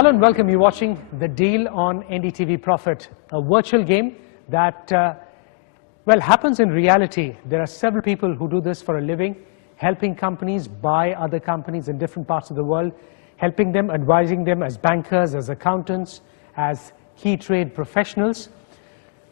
Hello and welcome. You're watching The Deal on NDTV Profit, a virtual game that, happens in reality. There are several people who do this for a living, helping companies buy other companies in different parts of the world, helping them, advising them as bankers, as accountants, as key trade professionals.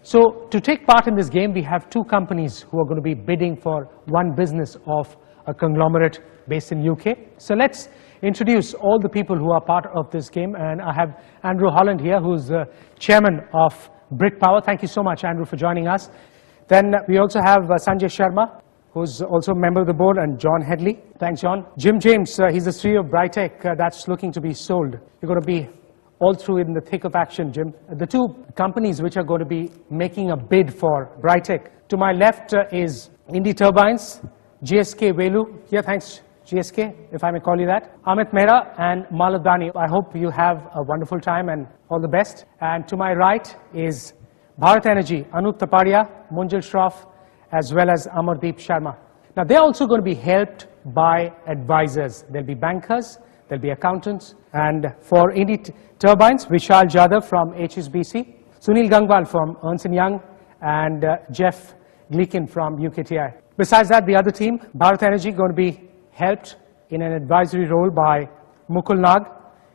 So to take part in this game, we have two companies who are going to be bidding for one business of a conglomerate based in UK. So let's introduce all the people who are part of this game, and I have Andrew Holland here, who's the chairman of Brit Power. Thank you so much, Andrew, for joining us. Then we also have Sanjay Sharma, who's also a member of the board, and John Headley. Thanks, John. Jim James, he's the CEO of Brightech, that's looking to be sold. You're going to be all through in the thick of action, Jim. The two companies which are going to be making a bid for Brightech. To my left is Indie Turbines, GSK Velu. Yeah, thanks, GSK, if I may call you that. Amit Mehra and Maladani. I hope you have a wonderful time and all the best. And to my right is Bharat Energy, Anup Tapadia, Munjal Shroff, as well as Amardeep Sharma. Now, they're also going to be helped by advisors. There'll be bankers, there'll be accountants. And for Indie Turbines, Vishal Jadhav from HSBC, Sunil Gangwal from Ernst & Young, and Jeff Gleekin from UKTI. Besides that, the other team, Bharat Energy, going to be helped in an advisory role by Mukul Nag,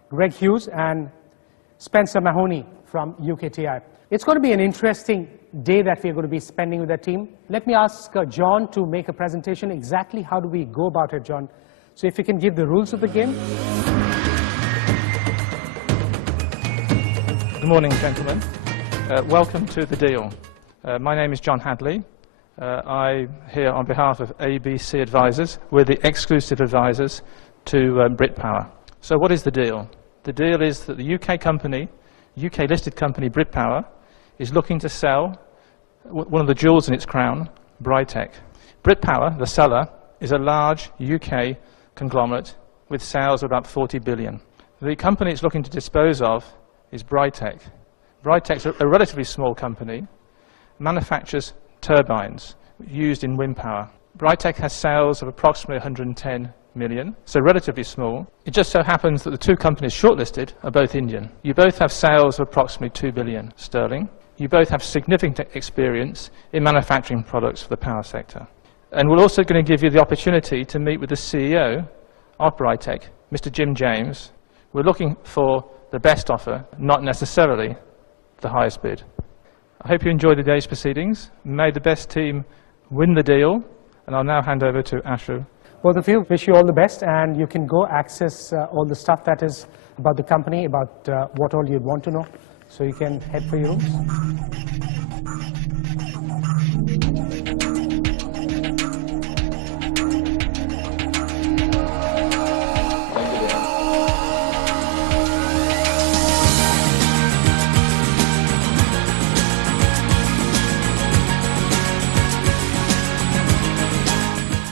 Greg Hughes, and Spencer Mahoney from UKTI. It's going to be an interesting day that we're going to be spending with that team. Let me ask John to make a presentation. Exactly how do we go about it, John? So if you can give the rules of the game. Good morning, gentlemen. Welcome to The Deal. My name is John Hadley. I'm here on behalf of ABC Advisors. We're the exclusive advisors to Brit Power. So what is the deal? The deal is that the UK listed company Brit Power is looking to sell one of the jewels in its crown, Brightech. Brit Power, the seller, is a large UK conglomerate with sales of about 40 billion. The company it's looking to dispose of is Brightech. Brightech's a relatively small company, manufactures turbines used in wind power. Brightech has sales of approximately 110 million, so relatively small. It just so happens that the two companies shortlisted are both Indian. You both have sales of approximately 2 billion sterling. You both have significant experience in manufacturing products for the power sector. And we're also going to give you the opportunity to meet with the CEO of Brightech, Mr. Jim James. We're looking for the best offer, not necessarily the highest bid. I hope you enjoy the day's proceedings. May the best team win the deal, and I'll now hand over to Ashru. Both of you, wish you all the best, and you can go access all the stuff that is about the company, about what all you'd want to know. So you can head for your rooms.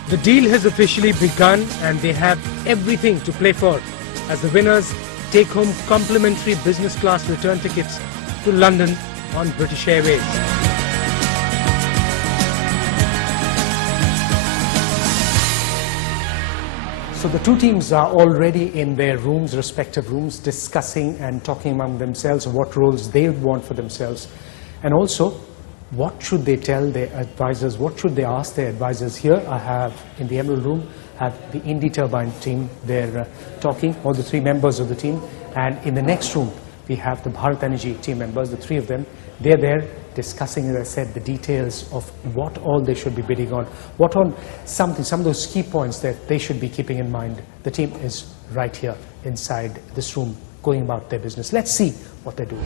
The deal has officially begun, and they have everything to play for as the winners take home complimentary business class return tickets to London on British Airways. So the two teams are already in their rooms, respective rooms, discussing and talking among themselves what roles they want for themselves, and also what should they tell their advisors, what should they ask their advisors. Here I have, in the Emerald Room, have the Indie Turbine team. They're talking, all the three members of the team. And in the next room, we have the Bharat Energy team members, the three of them. They're there discussing, as I said, the details of what all they should be bidding on, what on some of those key points that they should be keeping in mind. The team is right here inside this room, going about their business. Let's see what they're doing.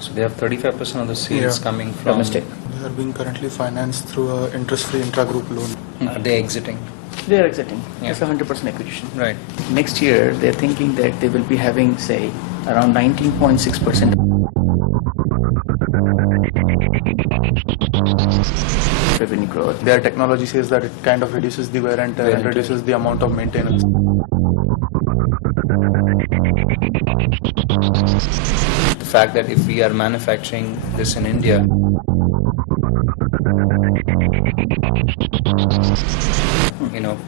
So they have 35% of the sales coming from domestic. They are being currently financed through an interest-free intra-group loan. Are they exiting? They are exiting. Yeah. It's a 100% acquisition. Right. Next year, they're thinking that they will be having, say, around 19.6%. Revenue growth. Their technology says that it kind of reduces the wear and tear and reduces the amount of maintenance. The fact that if we are manufacturing this in India,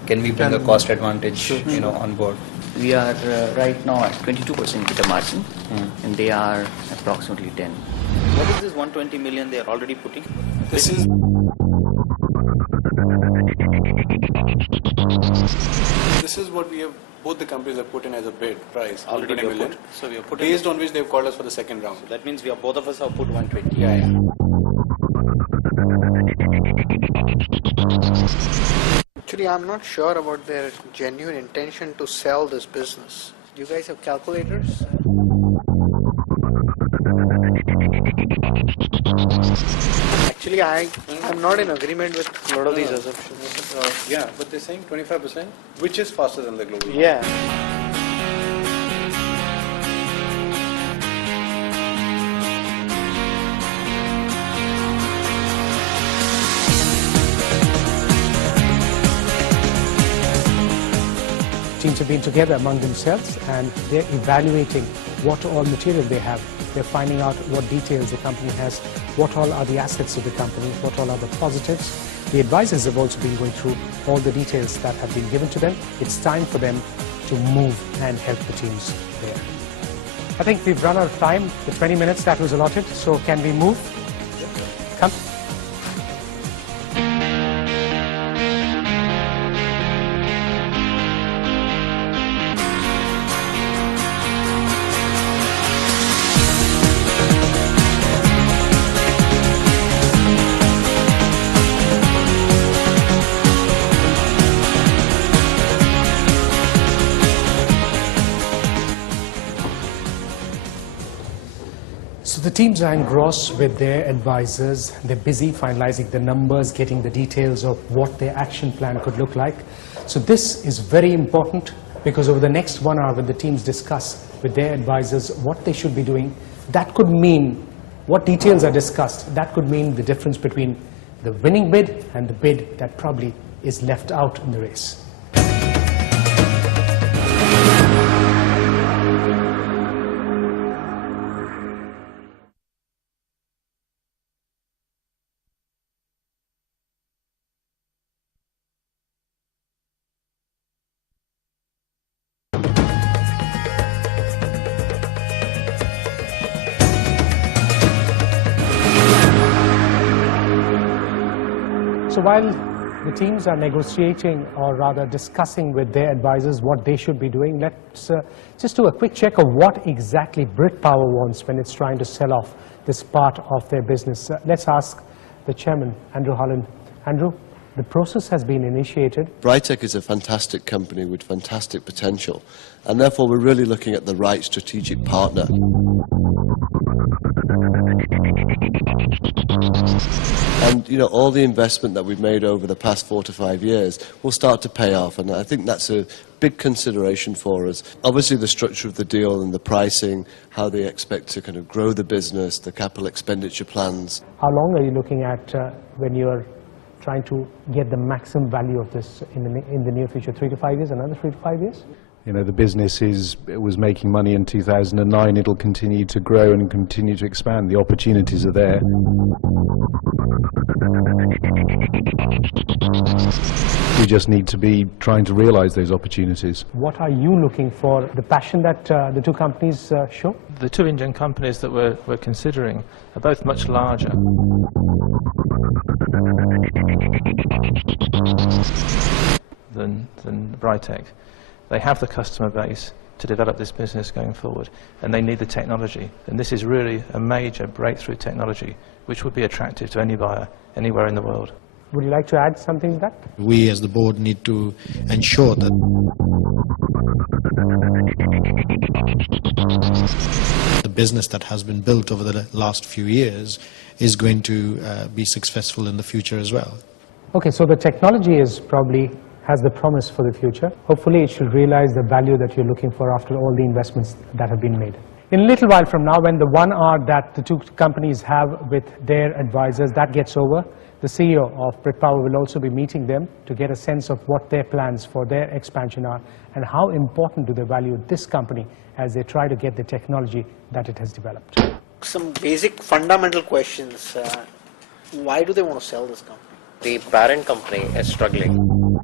can we bring a cost advantage, on board? We are right now at 22% EBITDA margin, and they are approximately 10. What is this 120 million they are already putting? This is what we have. Both the companies have put in as a bid price. Already 120 million. put. So we have put Based on which they've called us for the second round. That means we are both of us have put 120. Yeah. Actually, I'm not sure about their genuine intention to sell this business. Do you guys have calculators? Actually, I'm not in agreement with a lot of these assumptions. Yeah, but they're saying 25%, which is faster than the global market. Yeah. Teams have been together among themselves and they're evaluating what all material they have. They're finding out what details the company has, what all are the assets of the company, what all are the positives. The advisors have also been going through all the details that have been given to them. It's time for them to move and help the teams there. I think we've run out of time, the 20 minutes that was allotted, so can we move? Come. So the teams are engrossed with their advisors. They're busy finalizing the numbers, getting the details of what their action plan could look like. So this is very important because over the next 1 hour when the teams discuss with their advisors what they should be doing, that could mean what details are discussed. That could mean the difference between the winning bid and the bid that probably is left out in the race. So while the teams are negotiating, or rather discussing with their advisors what they should be doing, let's just do a quick check of what exactly Brit Power wants when it's trying to sell off this part of their business. Let's ask the chairman, Andrew Holland. Andrew, the process has been initiated. Brightech is a fantastic company with fantastic potential, and therefore we're really looking at the right strategic partner. And all the investment that we've made over the past 4 to 5 years will start to pay off, and I think that's a big consideration for us. Obviously the structure of the deal and the pricing, how they expect to kind of grow the business, the capital expenditure plans. How long are you looking at when you're trying to get the maximum value of this in the near future? 3 to 5 years, another 3 to 5 years? The business was making money in 2009. It'll continue to grow and continue to expand. The opportunities are there. We just need to be trying to realize those opportunities. What are you looking for? The passion that the two companies show? The two Indian companies that we're considering are both much larger. than Brightech. They have the customer base to develop this business going forward, and they need the technology. And this is really a major breakthrough technology which would be attractive to any buyer anywhere in the world. Would you like to add something to that? We as the board need to ensure that the business that has been built over the last few years is going to be successful in the future as well. Okay, so the technology has the promise for the future. Hopefully it should realize the value that you're looking for after all the investments that have been made. In a little while from now, when the 1 hour that the two companies have with their advisors, that gets over, the CEO of Brit Power will also be meeting them to get a sense of what their plans for their expansion are and how important do they value this company as they try to get the technology that it has developed. Some basic fundamental questions. Why do they want to sell this company? The parent company is struggling.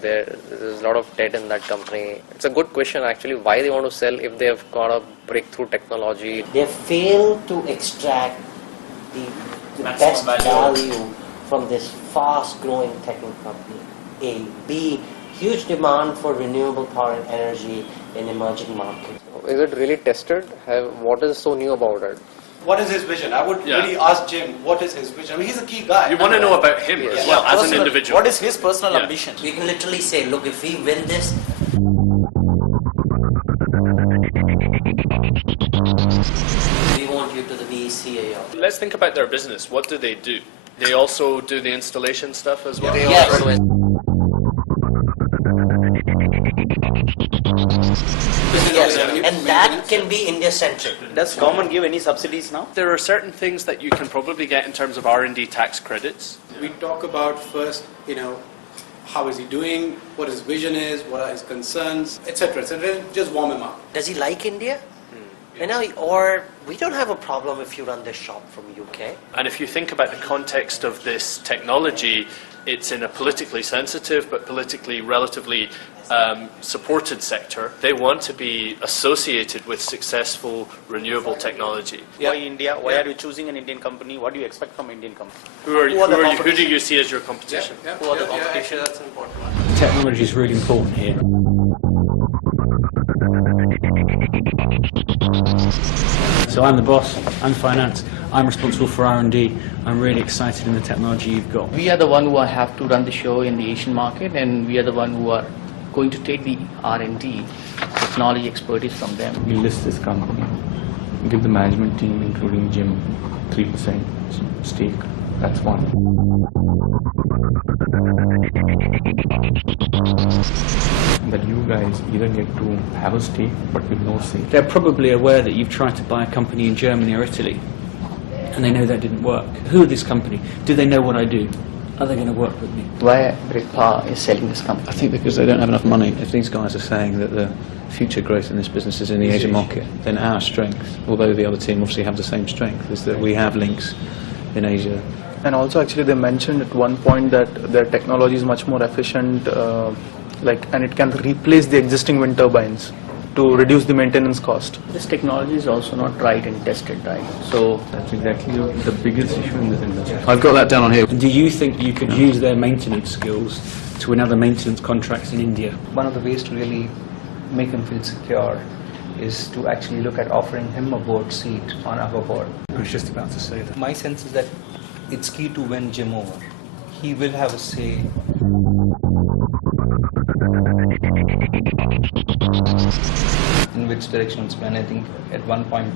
say there's a lot of debt in that company. It's a good question actually, why they want to sell if they have got a breakthrough technology. They fail to extract the best value from this fast-growing technical company. A. B. Huge demand for renewable power and energy in emerging markets. Is it really tested? What is so new about it? What is his vision? I would really ask Jim, what is his vision? I mean, he's a key guy. You want to know about him as well, as an individual. What is his personal ambition? We can literally say, look, if we win this, we want you to be CEO. Let's think about their business. What do? They also do the installation stuff as well? Yes. Yes, and that can be India-centric. Does government give any subsidies now? There are certain things that you can probably get in terms of R&D tax credits. We talk about first, how is he doing, what his vision is, what are his concerns, etc. etc. Just warm him up. Does he like India? Or we don't have a problem if you run this shop from UK. And if you think about the context of this technology, it's in a politically sensitive but politically relatively supported sector. They want to be associated with successful renewable technology. Why India? Why are you choosing an Indian company? What do you expect from Indian company? Who do you see as your competition? Who are the competition? That's an important one. Technology is really important here. So I'm the boss, I'm finance, I'm responsible for R&D. I'm really excited in the technology you've got. We are the one who have to run the show in the Asian market, and we are the one who are going to take the R&D technology expertise from them. We list this company, give the management team, including Jim, 3% stake. That's one. That you guys either get to have a stake but with no say. They're probably aware that you've tried to buy a company in Germany or Italy, and they know that didn't work. Who is this company? Do they know what I do? Are they going to work with me? Why Brit Power is selling this company? I think because they don't have enough money. If these guys are saying that the future growth in this business is in the Asian market, then our strength, although the other team obviously have the same strength, is that we have links in Asia. And also actually they mentioned at one point that their technology is much more efficient and it can replace the existing wind turbines to reduce the maintenance cost. This technology is also not tried and tested, right? So that's exactly the biggest issue in this industry. I've got that down on here. Do you think you could use their maintenance skills to win other maintenance contracts in India? One of the ways to really make him feel secure is to actually look at offering him a board seat on our board. I was just about to say that. My sense is that it's key to win Jim over. He will have a say. In which direction it's going. I think at one point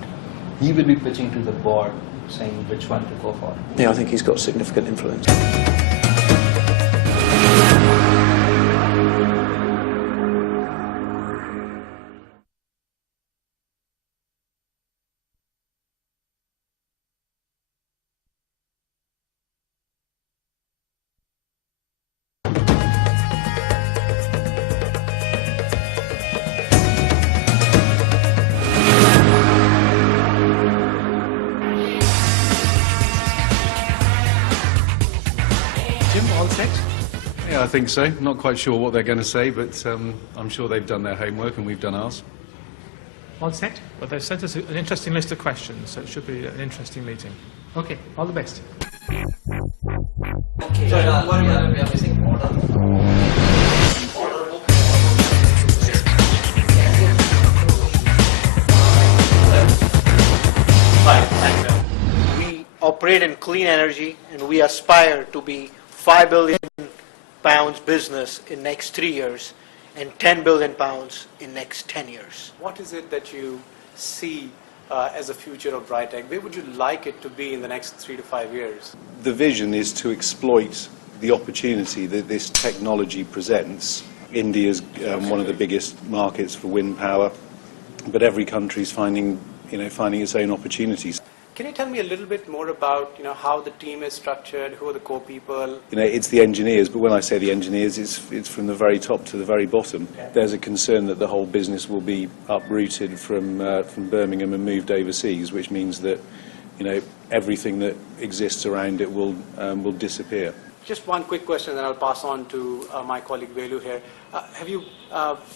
he will be pitching to the board saying which one to go for. Yeah, I think he's got significant influence. Yeah, I think so. Not quite sure what they're going to say, but I'm sure they've done their homework and we've done ours. All set? Well, they've sent us an interesting list of questions, so it should be an interesting meeting. Okay, all the best. Okay, we are missing order. We operate in clean energy and we aspire to be £5 billion business in next 3 years and £10 billion in next 10 years. What is it that you see as the future of Brightech? Where would you like it to be in the next 3 to 5 years? The vision is to exploit the opportunity that this technology presents. India is one of the biggest markets for wind power, but every country is finding its own opportunities. Can you tell me a little bit more about how the team is structured, who are the core people? It's the engineers, but when I say the engineers, it's from the very top to the very bottom. There's a concern that the whole business will be uprooted from Birmingham and moved overseas, which means that everything that exists around it will disappear. Just one quick question, then I'll pass on to my colleague Velu here. Have you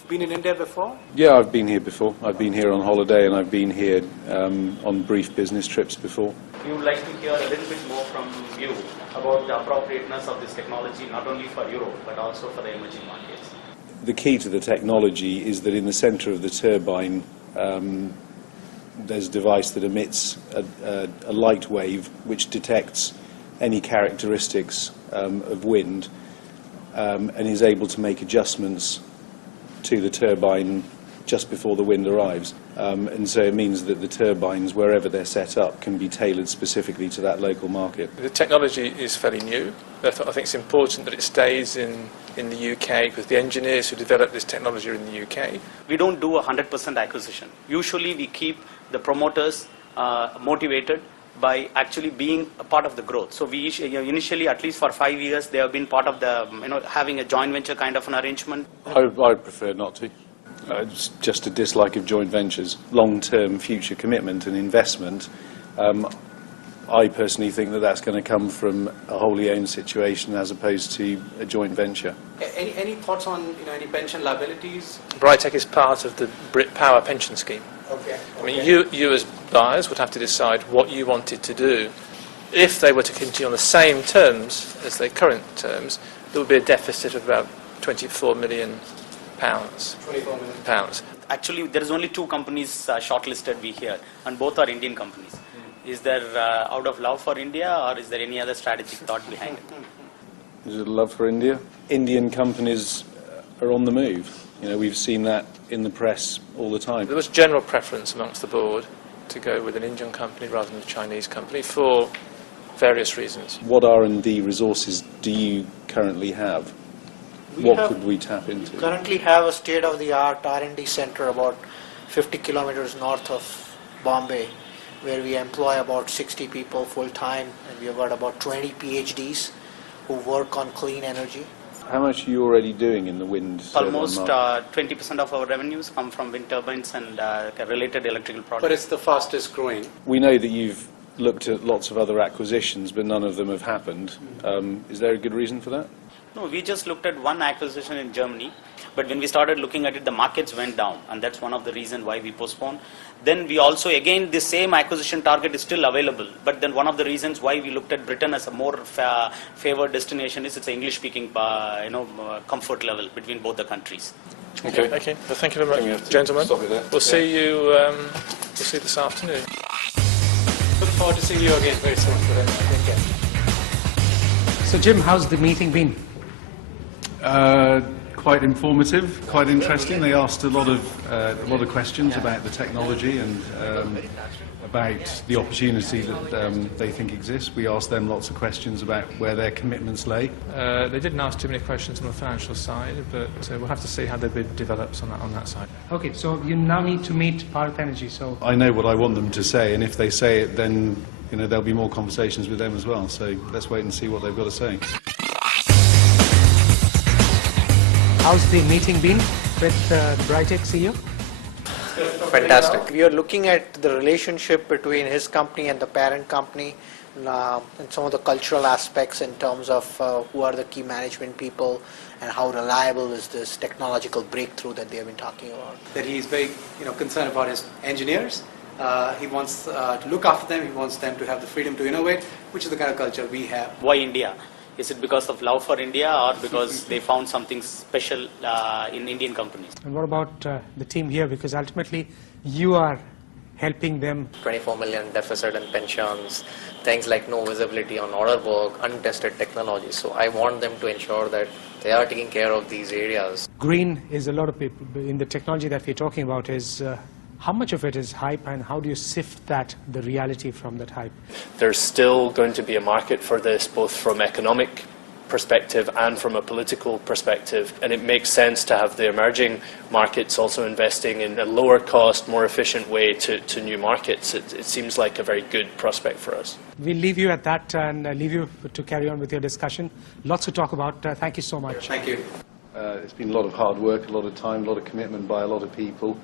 been in India before? Yeah, I've been here before. I've been here on holiday and I've been here on brief business trips before. We would like to hear a little bit more from you about the appropriateness of this technology, not only for Europe, but also for the emerging markets. The key to the technology is that in the centre of the turbine there's a device that emits a light wave which detects any characteristics of wind and is able to make adjustments to the turbine just before the wind arrives. And so it means that the turbines, wherever they're set up, can be tailored specifically to that local market. The technology is fairly new. I think it's important that it stays in the UK because the engineers who develop this technology are in the UK. We don't do a 100% acquisition. Usually we keep the promoters motivated by actually being a part of the growth. So we initially, at least for 5 years, they have been part of the, having a joint venture kind of an arrangement. I'd prefer not to. It's just a dislike of joint ventures. Long-term future commitment and investment, I personally think that that's going to come from a wholly owned situation as opposed to a joint venture. Any thoughts on any pension liabilities? Brightech is part of the Brit Power pension scheme. Okay. I mean, you as buyers would have to decide what you wanted to do. If they were to continue on the same terms as their current terms, there would be a deficit of about £24 million. 24 million pounds. Actually, there is only 2 companies shortlisted we hear, and both are Indian companies. Is there out of love for India, or is there any other strategic thought behind it? Is it love for India? Indian companies are on the move. We've seen that in the press all the time. There was general preference amongst the board to go with an Indian company rather than a Chinese company for various reasons. What R&D resources do you currently have? What could we tap into? We currently have a state-of-the-art R&D center about 50 kilometers north of Bombay, where we employ about 60 people full-time, and we have got about 20 PhDs who work on clean energy. How much are you already doing in the wind turbine Almost market? 20% of our revenues come from wind turbines and related electrical products. But it's the fastest growing. We know that you've looked at lots of other acquisitions, but none of them have happened. Is there a good reason for that? No, we just looked at one acquisition in Germany, but when we started looking at it, the markets went down, and that's one of the reasons why we postponed. Then we also, again, the same acquisition target is still available, but then one of the reasons why we looked at Britain as a more favored destination is it's an English-speaking, comfort level between both the countries. Okay. Well, thank you very much, gentlemen. We'll see you. We'll see you this afternoon. Look forward to seeing you again very soon. Take care. So, Jim, how's the meeting been? Quite informative, quite interesting. They asked a lot of questions about the technology and about the opportunity that they think exists. We asked them lots of questions about where their commitments lay. They didn't ask too many questions on the financial side, but we'll have to see how the bid develops on that side. Okay, so you now need to meet Bharat Energy. So I know what I want them to say, and if they say it, then there'll be more conversations with them as well. So let's wait and see what they've got to say. how's the meeting been with Brightech CEO? Fantastic. We are looking at the relationship between his company and the parent company and some of the cultural aspects in terms of who are the key management people and how reliable is this technological breakthrough that they have been talking about. That he is very concerned about his engineers. He wants to look after them. He wants them to have the freedom to innovate, which is the kind of culture we have. Why India? Is it because of love for India or because they found something special in Indian companies? And what about the team here? Because ultimately you are helping them. 24 million deficit in pensions, things like no visibility on order book, untested technology. So I want them to ensure that they are taking care of these areas. Green is a lot of people in the technology that we're talking about is how much of it is hype and how do you sift that, the reality from that hype? There's still going to be a market for this, both from economic perspective and from a political perspective, and it makes sense to have the emerging markets also investing in a lower cost, more efficient way to new markets. It seems like a very good prospect for us. We'll leave you at that and leave you to carry on with your discussion. Lots to talk about. Thank you so much. Thank you. It's been a lot of hard work, a lot of time, a lot of commitment by a lot of people.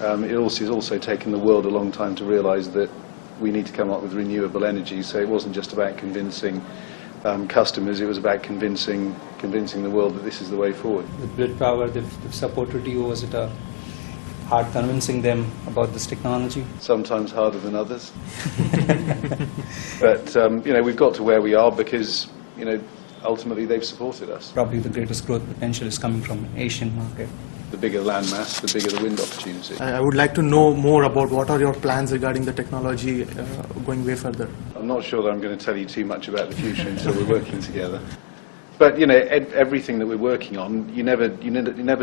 It has also taken the world a long time to realise that we need to come up with renewable energy, so it wasn't just about convincing customers. It was about convincing the world that this is the way forward. With Brit Power, they've supported you. Was it hard convincing them about this technology? Sometimes harder than others. But we've got to where we are because ultimately they've supported us. Probably the greatest growth potential is coming from Asian market. The bigger land mass, the bigger the wind opportunity. I would like to know more about what are your plans regarding the technology going way further. I'm not sure that I'm going to tell you too much about the future until we're working together. But everything that we're working on, you never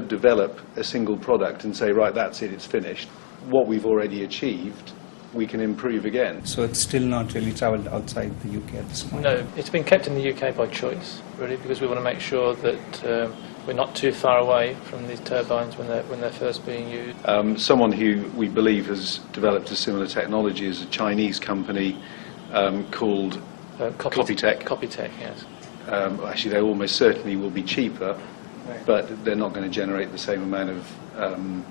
develop a single product and say, right, that's it, it's finished. What we've already achieved, we can improve again. So it's still not really travelled outside the UK at this point? No, it's been kept in the UK by choice, really, because we want to make sure that we're not too far away from these turbines when they're first being used. Someone who we believe has developed a similar technology is a Chinese company called Copytech. Copytech, yes. Actually, they almost certainly will be cheaper, but they're not going to generate the same amount of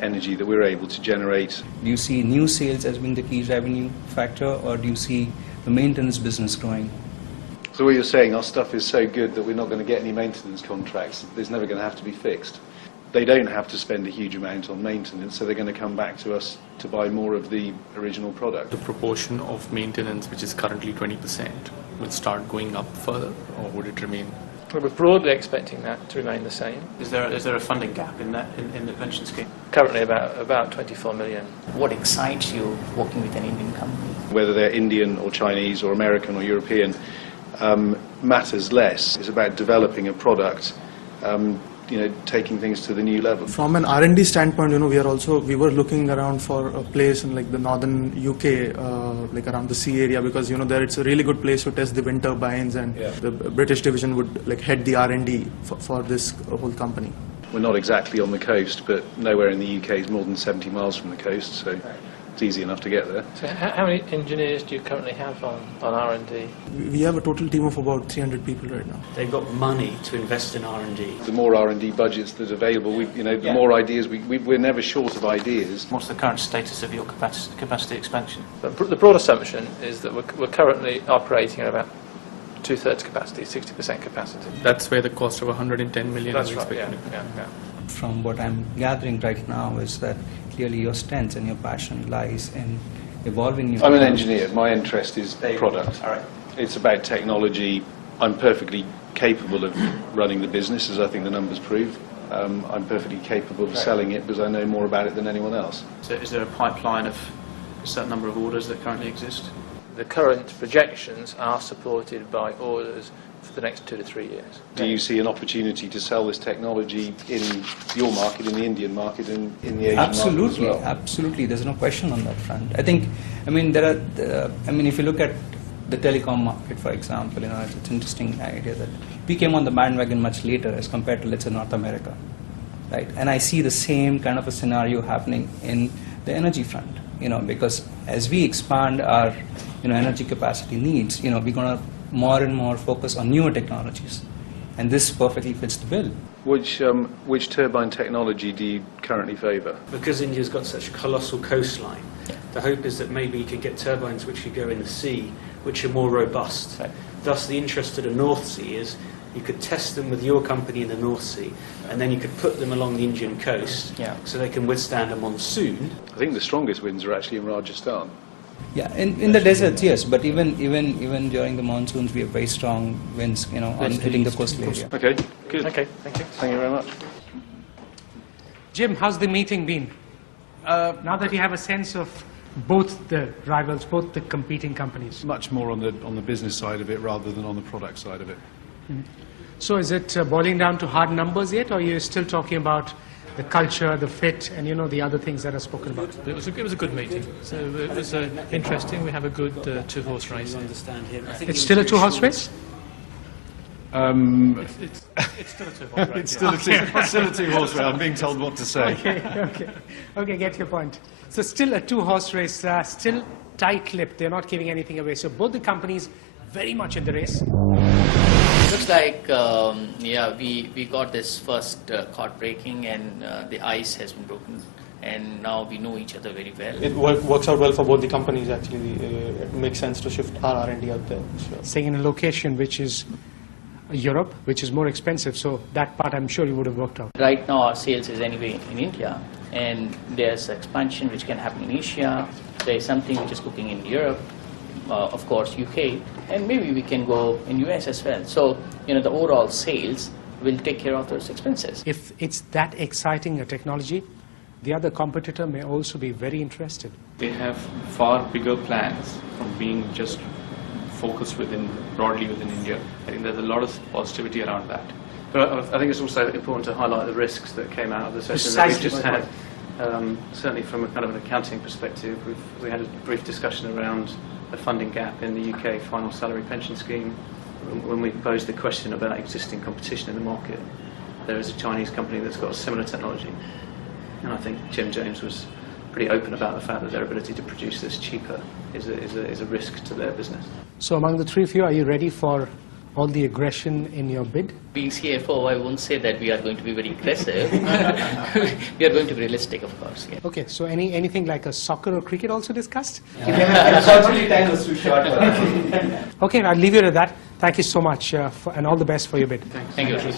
energy that we're able to generate. Do you see new sales as being the key revenue factor, or do you see the maintenance business growing? So what you're saying, our stuff is so good that we're not going to get any maintenance contracts. There's never going to have to be fixed. They don't have to spend a huge amount on maintenance, so they're going to come back to us to buy more of the original product. The proportion of maintenance, which is currently 20%, will start going up further, or would it remain? We're broadly expecting that to remain the same. Is there a funding gap in that in the pension scheme? Currently about 24 million. What excites you working with an Indian company? Whether they're Indian or Chinese or American or European matters less. It's about developing a product, taking things to the new level. From an R&D standpoint, we were looking around for a place in like the northern UK, like around the sea area, because there it's a really good place to test the wind turbines, and the British division would like head the R&D for this whole company. We're not exactly on the coast, but nowhere in the UK is more than 70 miles from the coast, so it's easy enough to get there. So how many engineers do you currently have on R&D? We have a total team of about 300 people right now. They've got money to invest in R&D. The more R&D budgets that are available, the more ideas, we're never short of ideas. What's the current status of your capacity expansion? The broad assumption is that we're currently operating at about 2/3 capacity, 60% capacity. That's where the cost of 110 million That's is right, expected. yeah. From what I'm gathering right now is that clearly your strength and your passion lies in evolving new I'm an technologies. engineer. My interest is product. All right. It's about technology. I'm perfectly capable of running the business, as I think the numbers prove. I'm perfectly capable of selling it because I know more about it than anyone else. So is there a pipeline of a certain number of orders that currently exist? The current projections are supported by orders for the next 2 to 3 years. Do you see an opportunity to sell this technology in your market, in the Indian market, in the Asian Absolutely, market as well? Absolutely. There's no question on that front. I think, if you look at the telecom market, for example, it's an interesting idea that we came on the bandwagon much later as compared to, let's say, North America, right? And I see the same kind of a scenario happening in the energy front, because as we expand our, energy capacity needs, we're going to more and more focus on newer technologies, and this perfectly fits the bill. Which turbine technology do you currently favour? Because India's got such a colossal coastline, the hope is that maybe you could get turbines which could go in the sea, which are more robust. Right. Thus, the interest of the North Sea is you could test them with your company in the North Sea, and then you could put them along the Indian coast, so they can withstand a monsoon. I think the strongest winds are actually in Rajasthan. Yeah, in the deserts, yes, but even during the monsoons, we have very strong winds, on hitting the coastal area. Okay, good. Okay, thank you. Thank you very much. Jim, how's the meeting been? Now that you have a sense of both the rivals, both the competing companies. Much more on the business side of it rather than on the product side of it. Mm-hmm. So is it boiling down to hard numbers yet, or are you still talking about the culture, the fit, and the other things that are spoken about? It was a good meeting. So it was interesting. We have a good 2-horse race. It's still a 2-horse race? It's still a 2-horse race. It's still a 2-horse race. I'm being told what to say. Okay, get your point. So still a 2-horse race, still tight-lipped. They're not giving anything away. So both the companies very much in the race. Looks like, we got this first caught breaking, and the ice has been broken. and now we know each other very well. It works out well for both the companies, actually. It makes sense to shift our R&D out there. So. Staying in a location which is Europe, which is more expensive, so that part I'm sure you would have worked out. Right now our sales is anyway in India, and there's expansion which can happen in Asia. There is something which is cooking in Europe, of course UK, and maybe we can go in US as well. So, you know, the overall sales will take care of those expenses. If it's that exciting a technology, the other competitor may also be very interested. They have far bigger plans from being just focused broadly within India. I think there's a lot of positivity around that. But I think it's also important to highlight the risks that came out of the session that we've just had. Certainly from a kind of an accounting perspective, we had a brief discussion around the funding gap in the UK final salary pension scheme. When we posed the question about existing competition in the market, there is a Chinese company that's got a similar technology. And I think Jim James was pretty open about the fact that their ability to produce this cheaper is a risk to their business. So among the three of you, are you ready for all the aggression in your bid? Being CFO, I won't say that we are going to be very aggressive. We are going to be realistic, of course. Yeah. Okay, so anything like a soccer or cricket also discussed? Unfortunately, time was too short. Okay, I'll leave you at that. Thank you so much, and all the best for your bid. Thank you.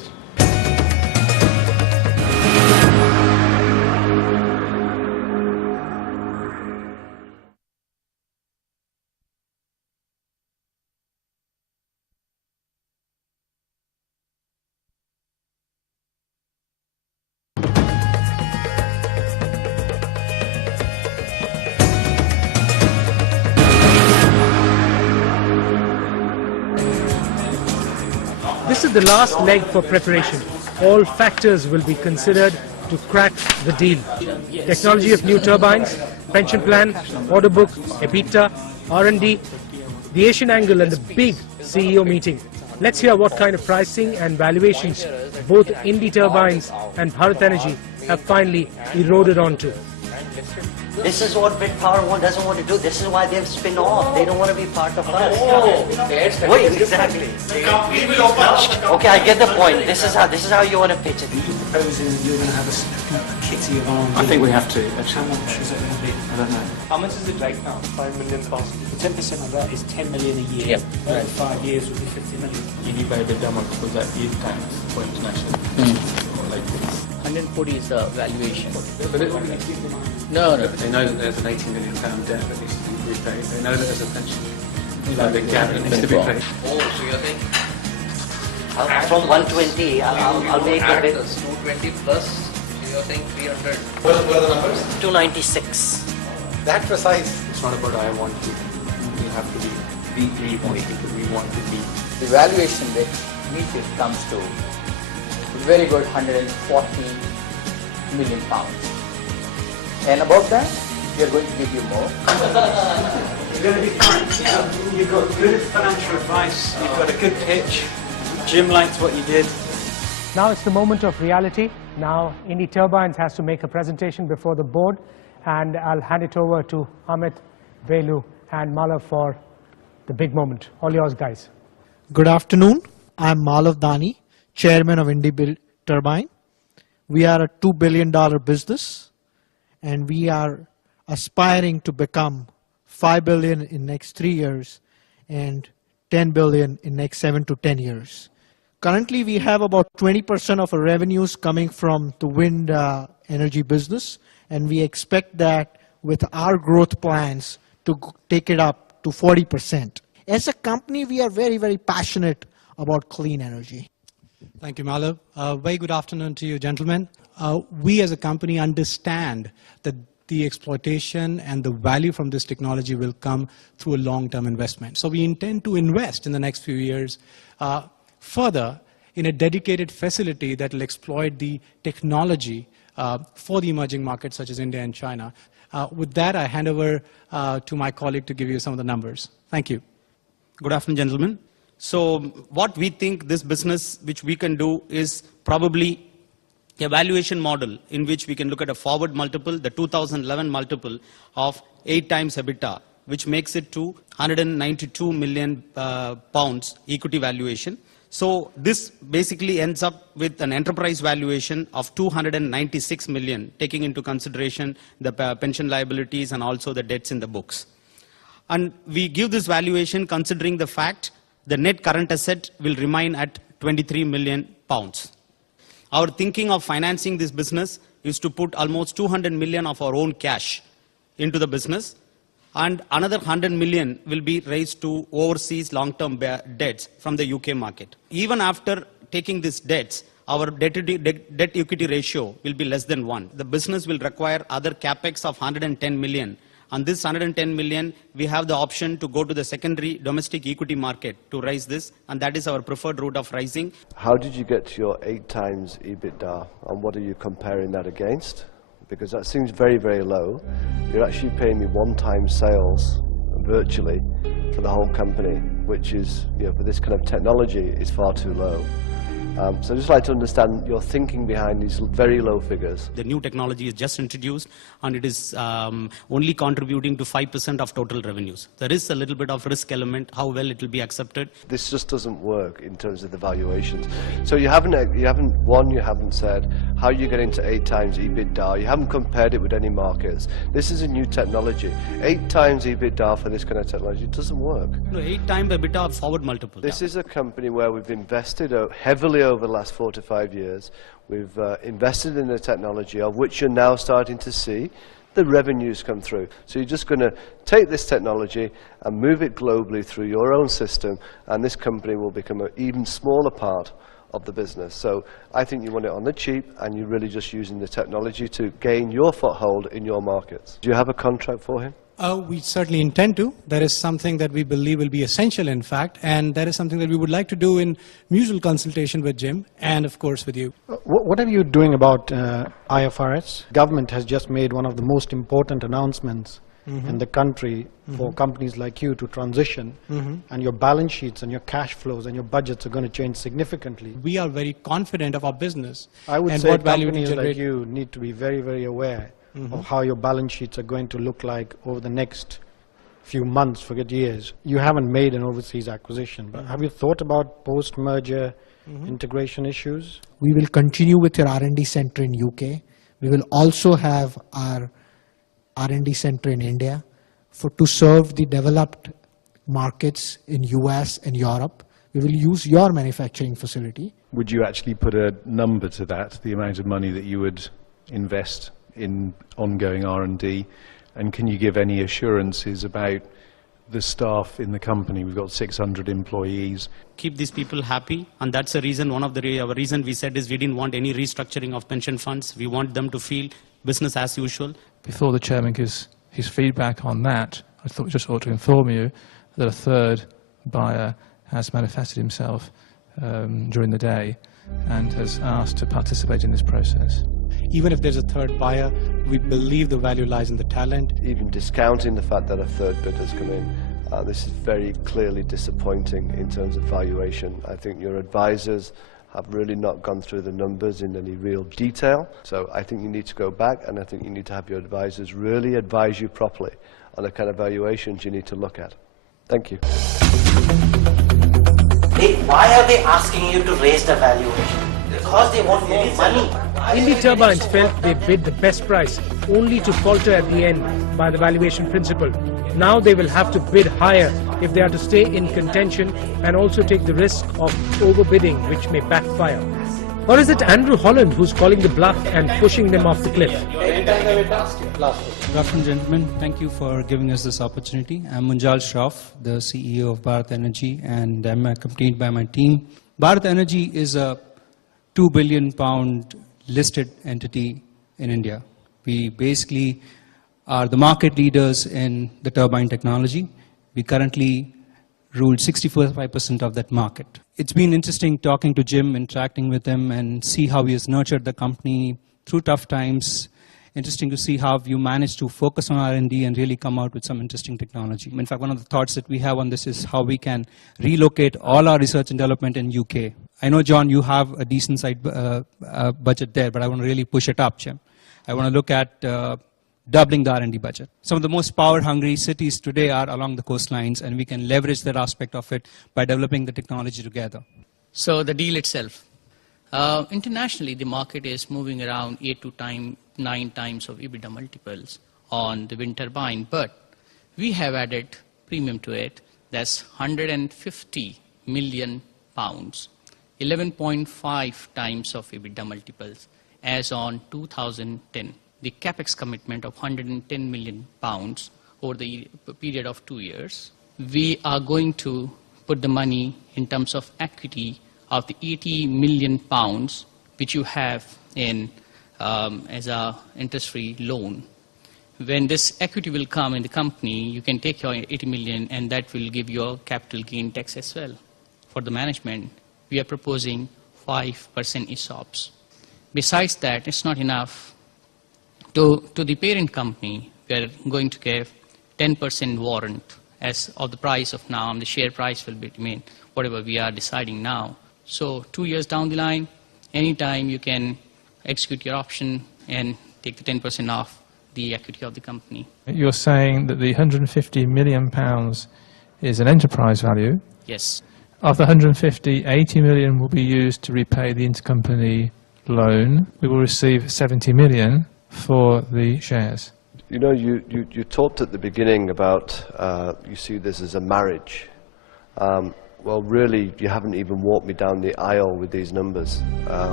This is the last leg for preparation. All factors will be considered to crack the deal. Technology of new turbines, pension plan, order book, EBITDA, R&D, the Asian angle and the big CEO meeting. Let's hear what kind of pricing and valuations both ND Turbines and Bharat Energy have finally eroded onto. This is what Brit Power doesn't want to do. This is why they've spin off. They don't want to be part of us. Wait, exactly. Okay, I get the point. This is how you want to pitch it. Proposing you're going to have a kitty of R&D. I think we have to. How much is it going to be? I don't know. How much is it right now? £5 million. 10% of that is 10 million a year. Over 5 years would be 50 million. ED by EBITDA multiples at 8 times for international. Like this. 140 is the valuation. No. They know that there's an £80 million debt that needs to be repaid. They know that there's a pension gap that needs to be paid. Oh, so you're saying from 120, I'll make a bit. 220 plus, you're saying 300. What are the numbers? 296. That precise. It's not about I want to. We have to be we want to be. The valuation that Meteor comes to very good 140 million pounds. And above that, we are going to give you more. You're going to be fine. Yeah. You've got good financial advice. You've got a good pitch. Jim liked what you did. Now it's the moment of reality. Now ND Turbines has to make a presentation before the board, and I'll hand it over to Amit, Velu and Malav for the big moment. All yours, guys. Good afternoon. I'm Malav Dani, Chairman of ND Turbine. We are a $2 billion business, and we are aspiring to become $5 billion in next 3 years and $10 billion in next 7 to 10 years. Currently, we have about 20% of our revenues coming from the wind energy business, and we expect that with our growth plans to take it up to 40%. As a company, we are very, very passionate about clean energy. Thank you, Malav. Very good afternoon to you, gentlemen. We as a company understand that the exploitation and the value from this technology will come through a long-term investment. So we intend to invest in the next few years further in a dedicated facility that will exploit the technology for the emerging markets such as India and China. With that, I hand over to my colleague to give you some of the numbers. Thank you. Good afternoon, gentlemen. So what we think this business, which we can do, is probably a valuation model in which we can look at a forward multiple, the 2011 multiple of 8 times EBITDA, which makes it to 192 million pounds equity valuation. So this basically ends up with an enterprise valuation of 296 million, taking into consideration the pension liabilities and also the debts in the books. And we give this valuation considering the fact the net current asset will remain at 23 million pounds. Our thinking of financing this business is to put almost 200 million of our own cash into the business, and another 100 million will be raised to overseas long-term debts from the UK market. Even after taking these debts, our debt-equity ratio will be less than 1. The business will require other capex of 110 million. And this 110 million, we have the option to go to the secondary domestic equity market to raise this, and that is our preferred route of raising. How did you get to your 8 times EBITDA, and what are you comparing that against? Because that seems very, very low. You're actually paying me 1 time sales, virtually, for the whole company, which is, for this kind of technology, is far too low. So I'd just like to understand your thinking behind these very low figures. The new technology is just introduced, and it is only contributing to 5% of total revenues. There is a little bit of risk element, how well it will be accepted. This just doesn't work in terms of the valuations. So you haven't said how you get into 8 times EBITDA. You haven't compared it with any markets. This is a new technology. 8 times EBITDA for this kind of technology doesn't work. No, 8 times EBITDA of forward multiple. This is a company where we've invested heavily over the last 4 to 5 years. We've invested in the technology of which you're now starting to see the revenues come through. So you're just going to take this technology and move it globally through your own system, and this company will become an even smaller part of the business. So I think you want it on the cheap, and you're really just using the technology to gain your foothold in your markets. Do you have a contract for him? We certainly intend to. That is something that we believe will be essential, in fact, and that is something that we would like to do in mutual consultation with Jim and, of course, with you. What are you doing about IFRS? Government has just made one of the most important announcements in the country for companies like you to transition, and your balance sheets and your cash flows and your budgets are going to change significantly. We are very confident of our business. I would and say what value companies we generate. like you need to be very, very aware of how your balance sheets are going to look like over the next few months, forget years. You haven't made an overseas acquisition, but have you thought about post-merger integration issues? We will continue with your R&D center in UK. We will also have our R&D center in India to serve the developed markets in US and Europe. We will use your manufacturing facility. Would you actually put a number to that, the amount of money that you would invest in ongoing R&D, and can you give any assurances about the staff in the company? We've got 600 employees. Keep these people happy, and that's the reason, one of the reason we said is we didn't want any restructuring of pension funds. We want them to feel business as usual. Before the chairman gives his feedback on that, I thought we just ought to inform you that a third buyer has manifested himself during the day and has asked to participate in this process. Even if there's a third buyer, we believe the value lies in the talent. Even discounting the fact that a third bid has come in, this is very clearly disappointing in terms of valuation. I think your advisors have really not gone through the numbers in any real detail. So I think you need to go back, and I think you need to have your advisors really advise you properly on the kind of valuations you need to look at. Thank you. Why are they asking you to raise the valuation? Because they want more money. Indie Turbines felt they bid the best price, only to falter at the end by the valuation principle. Now they will have to bid higher if they are to stay in contention and also take the risk of overbidding, which may backfire. Or is it Andrew Holland who's calling the bluff and pushing them off the cliff? Good afternoon, gentlemen. Thank you for giving us this opportunity. I'm Munjal Shroff, the CEO of Bharat Energy, and I'm accompanied by my team. Bharat Energy is a £2 billion listed entity in India. We basically are the market leaders in the turbine technology. We currently rule 65% of that market. It's been interesting talking to Jim, interacting with him, and see how he has nurtured the company through tough times. Interesting to see how you managed to focus on R&D and really come out with some interesting technology. In fact, one of the thoughts that we have on this is how we can relocate all our research and development in UK. I know, John, you have a decent side budget there, but I want to really push it up, Jim. I want to look at doubling the R&D budget. Some of the most power-hungry cities today are along the coastlines, and we can leverage that aspect of it by developing the technology together. So the deal itself. Internationally, the market is moving around 8 to 9 times of EBITDA multiples on the wind turbine, but we have added premium to it. That's 150 million pounds, 11.5 times of EBITDA multiples as on 2010. The capex commitment of 110 million pounds over the period of 2 years. We are going to put the money in terms of equity of the 80 million pounds which you have in as a interest-free loan. When this equity will come in the company, you can take your 80 million and that will give you a capital gain tax as well. For the management, we are proposing 5% ESOPs. Besides that, it's not enough. To the parent company, we are going to give 10% warrant as of the price of now, and the share price will be remain whatever we are deciding now. So 2 years down the line, anytime you can execute your option and take the 10% off the equity of the company. You're saying that the £150 million is an enterprise value? Yes. Of the 150, 80 million will be used to repay the intercompany loan. We will receive 70 million for the shares. You know, you talked at the beginning about you see this as a marriage. Well, really, you haven't even walked me down the aisle with these numbers.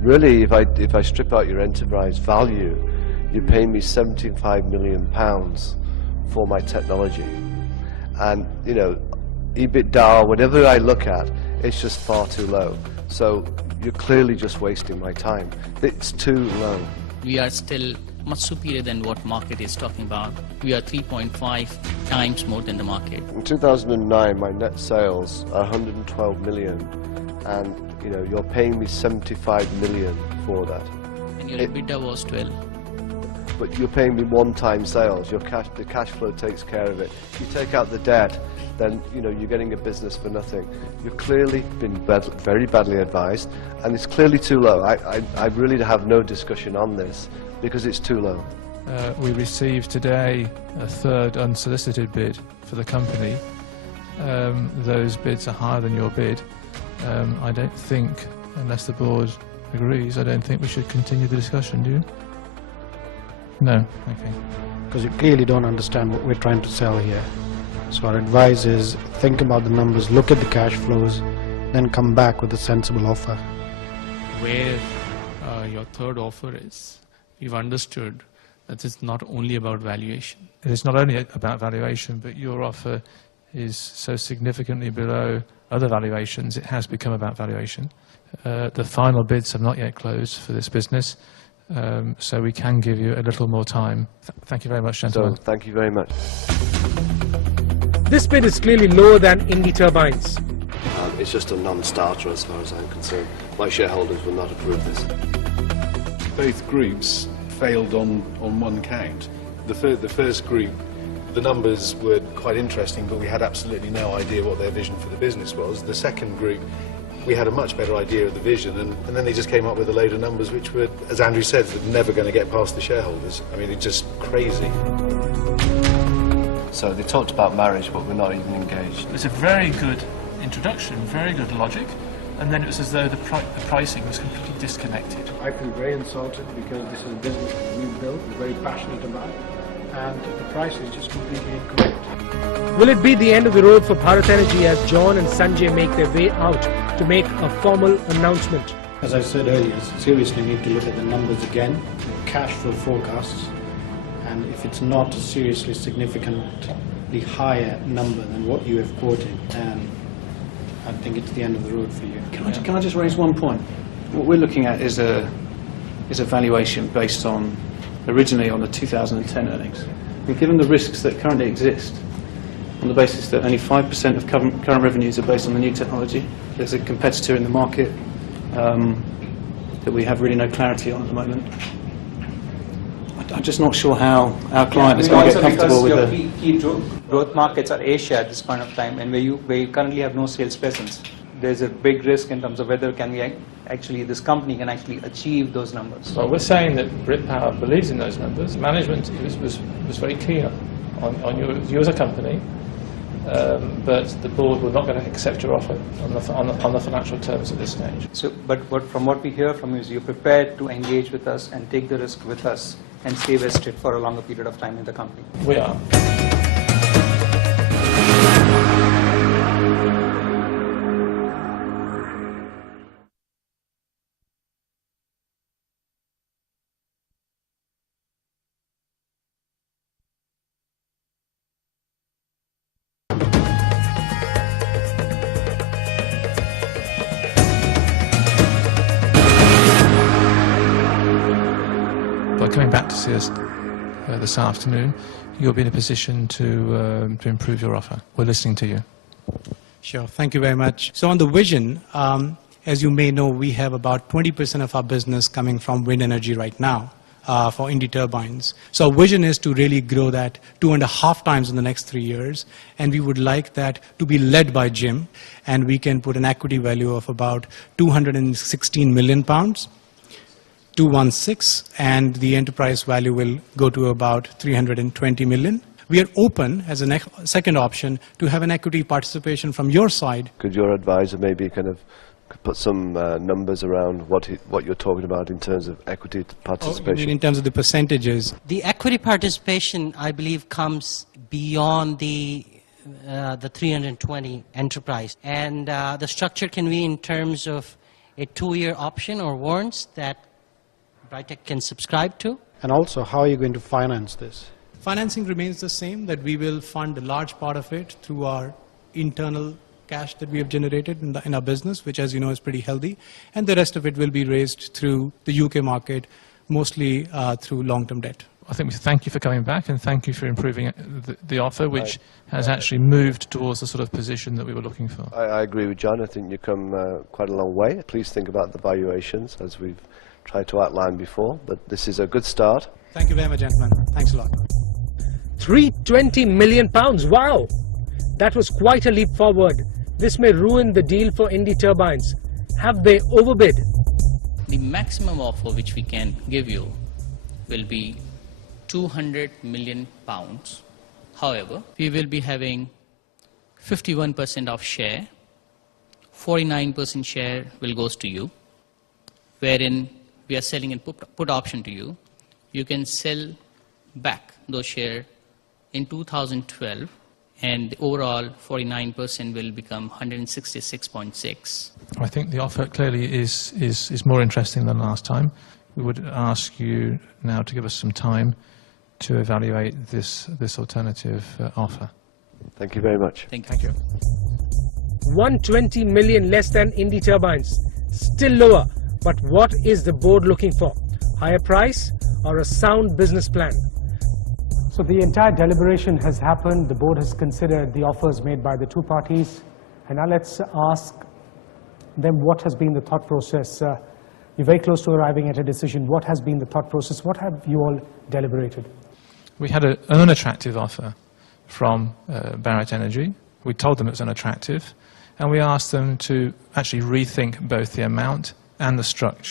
Really, if I strip out your enterprise value, you're paying me £75 million for my technology. And, you know, EBITDA, whatever I look at, it's just far too low. So you're clearly just wasting my time. It's too low. We are still much superior than what market is talking about. We are 3.5 times more than the market. In 2009, my net sales are 112 million, and you know you're paying me 75 million for that. And your EBITDA was 12. But you're paying me one-time sales. The cash flow takes care of it. If you take out the debt, then you know you're getting a business for nothing. You've clearly been very badly advised, and it's clearly too low. I really have no discussion on this because it's too low. We received today a third unsolicited bid for the company. Those bids are higher than your bid. I don't think, unless the board agrees, I don't think we should continue the discussion, do you? No? Okay. Because you clearly don't understand what we're trying to sell here. So our advice is think about the numbers, look at the cash flows, then come back with a sensible offer. Where your third offer is, you've understood that it's not only about valuation. It is not only about valuation, but your offer is so significantly below other valuations, it has become about valuation. The final bids have not yet closed for this business, so we can give you a little more time. Thank you very much, gentlemen. So, thank you very much. This bid is clearly lower than ND Turbines. It's just a non-starter as far as I'm concerned. My shareholders will not approve this. Both groups failed on one count. The first group, the numbers were quite interesting, but we had absolutely no idea what their vision for the business was. The second group, we had a much better idea of the vision, and then they just came up with a load of numbers which were, as Andrew said, never going to get past the shareholders. I mean, it's just crazy. So they talked about marriage, but we're not even engaged. It was a very good introduction, very good logic, and then it was as though the pricing was completely disconnected. I feel very insulted because this is a business that we've built, we're very passionate about, and the price is just completely incorrect. Will it be the end of the road for Bharat Energy as John and Sanjay make their way out to make a formal announcement? As I said earlier, seriously need to look at the numbers again, the cash flow forecasts, and if it's not a seriously significantly higher number than what you have quoted, then I think it's the end of the road for you. Can I just raise one point? What we're looking at is a valuation based on, originally on the 2010 earnings. And given the risks that currently exist, on the basis that only 5% of current revenues are based on the new technology, there's a competitor in the market that we have really no clarity on at the moment. I'm just not sure how our client is going to get comfortable with the key growth markets are Asia at this point of time, and where you currently have no sales presence. There's a big risk in terms of whether this company can actually achieve those numbers. Well, we're saying that Brit Power believes in those numbers. Management was very clear on you as a company but the board were not going to accept your offer on the financial terms at this stage. So, but from what we hear from you is you're prepared to engage with us and take the risk with us and stay vested for a longer period of time in the company. We are. By coming back to see us this afternoon, you'll be in a position to improve your offer. We're listening to you. Sure, thank you very much. So on the vision, as you may know, we have about 20% of our business coming from wind energy right now for ND turbines. So our vision is to really grow that 2.5 times in the next 3 years, and we would like that to be led by Jim, and we can put an equity value of about £216 million. 216, and the enterprise value will go to about 320 million. We are open as a second option to have an equity participation from your side. Could your advisor maybe kind of put some numbers around what you're talking about in terms of equity participation? Oh, you mean in terms of the percentages? The equity participation, I believe, comes beyond the 320 enterprise, and the structure can be in terms of a 2-year option or warrants that Brightech can subscribe to. And also, how are you going to finance this? Financing remains the same, that we will fund a large part of it through our internal cash that we have generated in our business, which, as you know, is pretty healthy, and the rest of it will be raised through the UK market, mostly through long-term debt. I think we thank you for coming back, and thank you for improving the offer, which has actually moved towards the sort of position that we were looking for. I agree with John. I think you've come quite a long way. Please think about the valuations, as we've tried to outline before, but this is a good start. Thank you very much, gentlemen. Thanks a lot. £320 million. Wow! That was quite a leap forward. This may ruin the deal for ND Turbines. Have they overbid? The maximum offer which we can give you will be £200 million. However, we will be having 51% of share, 49% share will goes to you, wherein we are selling a put option to you. You can sell back those shares in 2012, and the overall 49% will become 166.6. I think the offer clearly is more interesting than last time. We would ask you now to give us some time to evaluate this alternative offer. Thank you very much. Thank you. 120 million less than ND Turbines. Still lower. But what is the board looking for? Higher price or a sound business plan? So the entire deliberation has happened. The board has considered the offers made by the two parties. And now let's ask them what has been the thought process. You're very close to arriving at a decision. What has been the thought process? What have you all deliberated? We had an unattractive offer from Barrett Energy. We told them it was unattractive, and we asked them to actually rethink both the amount and the structure.